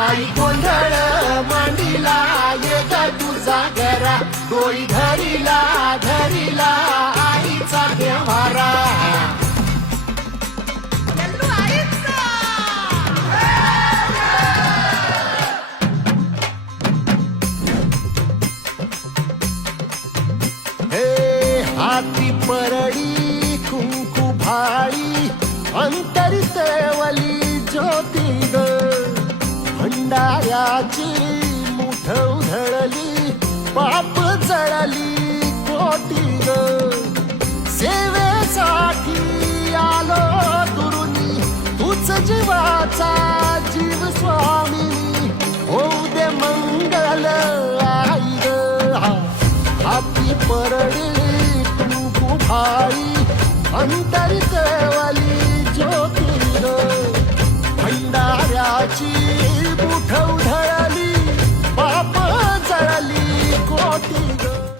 आई गोंधळ मांडीला ये ग तुझा घरा डोई धरीला धरीला आईचा देवारा हाती परडी कुंकू भाळी अंतरी तळवली ज्योती ग भंडाऱ्याची मुठ उधळली पाप जळली कोटी ग सेवेसाठी आलो दुरुनी तूच जीवाचा जीव स्वामी होऊ दे मंगल आई ग हाती परडी भाई अंतरी तळवली ज्योती ग भंडाऱ्याची मुठ उधळली पाप जळली कोटी ग